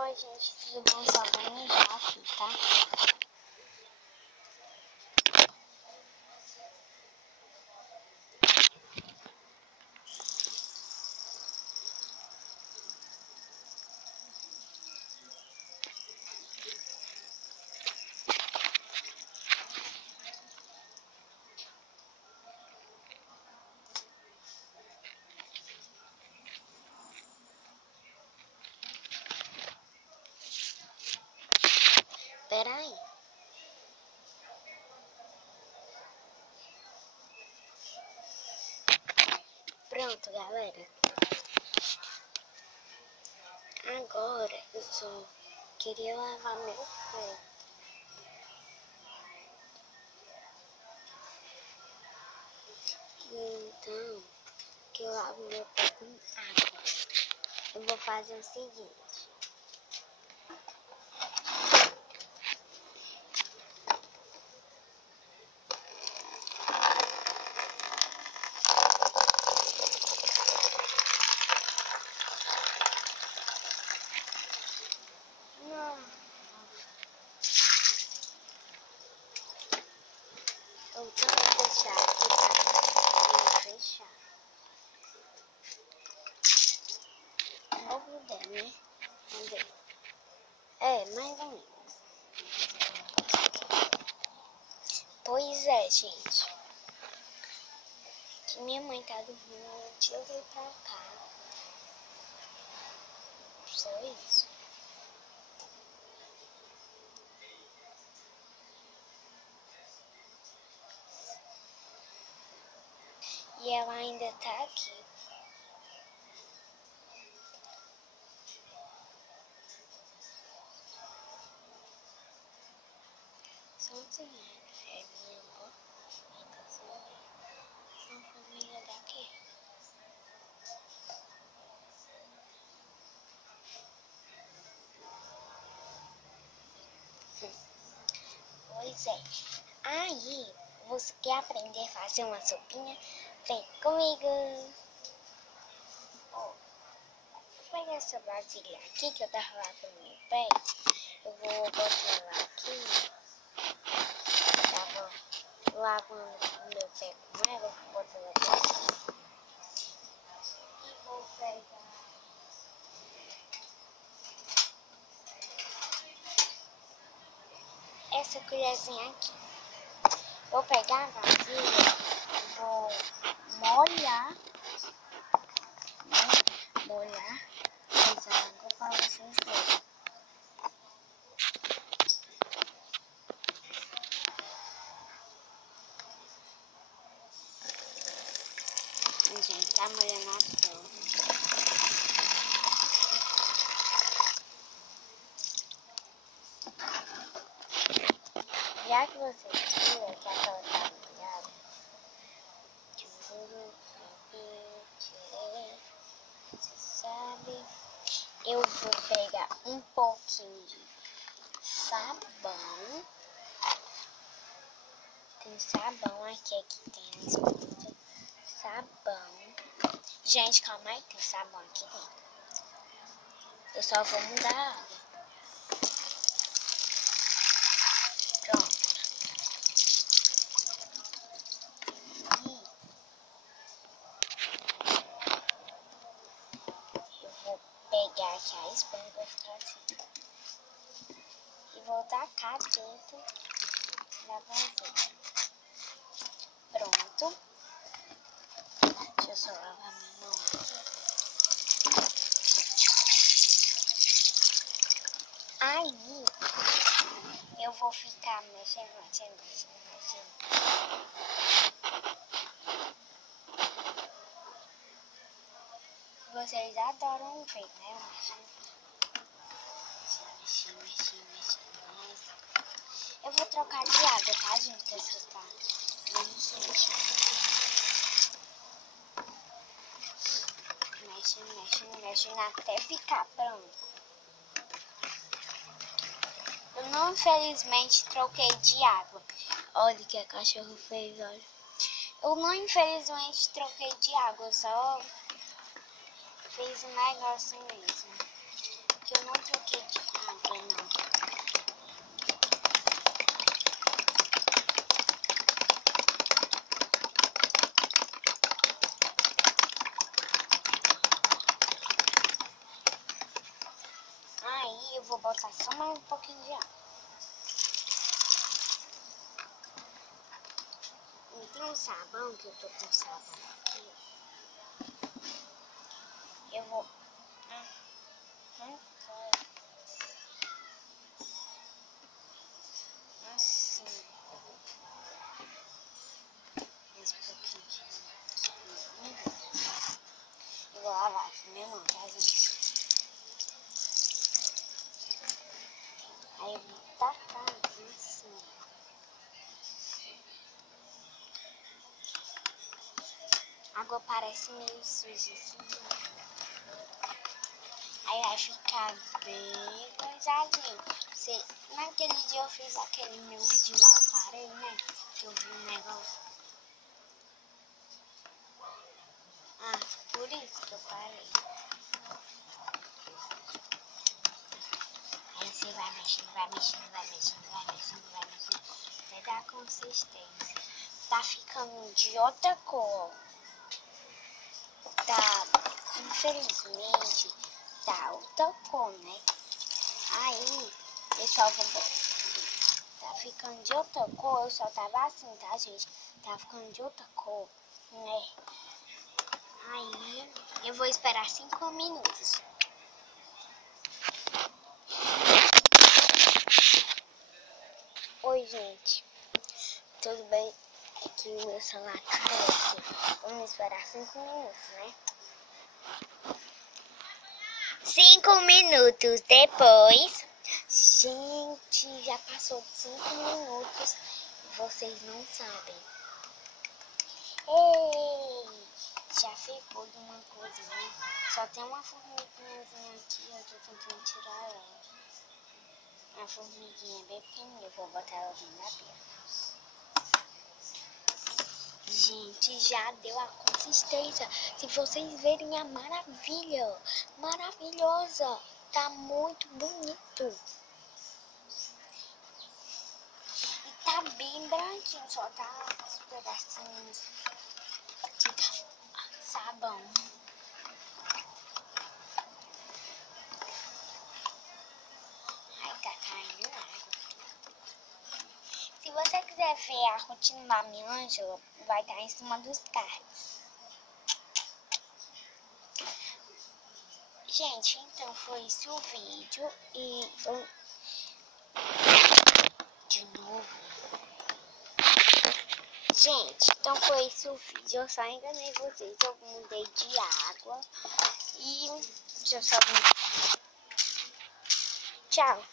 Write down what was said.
Oi, gente, tudo bom? Só vou mijar aqui, tá? Pera aí. Pronto, galera. Agora eu só queria lavar meu pé. Então, que eu lavo meu pé com água. Eu vou fazer o seguinte. Eu vou deixar aqui para fechar. Não vou ver, né? Vamos ver. É, mais ou menos. Pois é, gente. Que minha mãe tá dormindo, eu veio pra cá. Só isso. E ela ainda tá aqui. Sozinha. É minha avó. São família daqui. Pois é. Aí, você quer aprender a fazer uma sopinha? Vem comigo. Ó, vou pegar essa vasilha aqui que eu tava lavando meu pé. Eu vou botar ela aqui. Tava lavando o meu pé com ela. Vou botar ela aqui. E vou pegar essa colherzinha aqui. Vou pegar a vasilha, vou molhar, né? Molhar essa água para vocês verem. A gente tá molhando a pele. Já que vocês viram que a pele tá molhada, você sabe, eu vou pegar um pouquinho de sabão. Tem sabão aqui tem a esponja. Sabão. Gente, calma aí, tem sabão aqui dentro. Eu só vou mudar a água. Pronto. E eu vou pegar aqui a esponja, vai ficar assim. E vou tacar dentro da vasilha. Pronto. Deixa eu só lavar minha mão aqui. Aí, eu vou ficar mexendo. Vocês adoram ver, né? Eu mexendo. Eu vou trocar de água, tá, gente? Essa tá bem suja. Mexendo até ficar pronto. Eu não, infelizmente, troquei de água. Olha o que a cachorro fez, olha. Eu não, infelizmente, troquei de água. Eu só fiz um negócio mesmo. que eu não troquei de água, não. Aí eu vou botar só mais um pouquinho de água. E tem um sabão, que eu tô com sabão aqui. Eu vou... Assim. Mais um pouquinho de água. Eu vou lavar aqui minha mão, tá, gente? Aí eu vou tacar assim. A água parece meio suja assim. Aí vai ficar bem coisadinho. Naquele dia eu fiz aquele meu vídeo lá, eu parei, né? Que eu vi um negócio. Ah, por isso que eu parei. Aí você vai mexendo, vai mexendo, vai mexendo, vai mexendo, vai mexendo. Vai dar consistência. Tá ficando de outra cor. Tá, infelizmente, tá outra cor, né? Aí, pessoal, tá ficando de outra cor. Eu só tava assim, tá, gente? Tá ficando de outra cor, né? Aí, eu vou esperar 5 minutos. Oi, gente. Tudo bem? É que o meu celular caiu aqui. Vamos esperar 5 minutos, né? 5 minutos depois. Gente, já passou 5 minutos e vocês não sabem. Ei! Já ficou de uma coisinha. Só tem uma formiguinhazinha aqui, eu tô tentando tirar ela. A formiguinha é bem pequenininha, eu vou botar ela dentro da pia. Gente, já deu a consistência. Se vocês verem a maravilha, maravilhosa, tá muito bonito. E tá bem branquinho, só tá os pedacinhos de sabão. Ai, tá caindo água. Se você quiser ver a rotina da minha Ângela, vai estar em cima dos cards. Gente, então foi isso o vídeo e de novo. Gente, então foi isso o vídeo. Eu só enganei vocês. Eu mudei de água e deixa eu só... Tchau.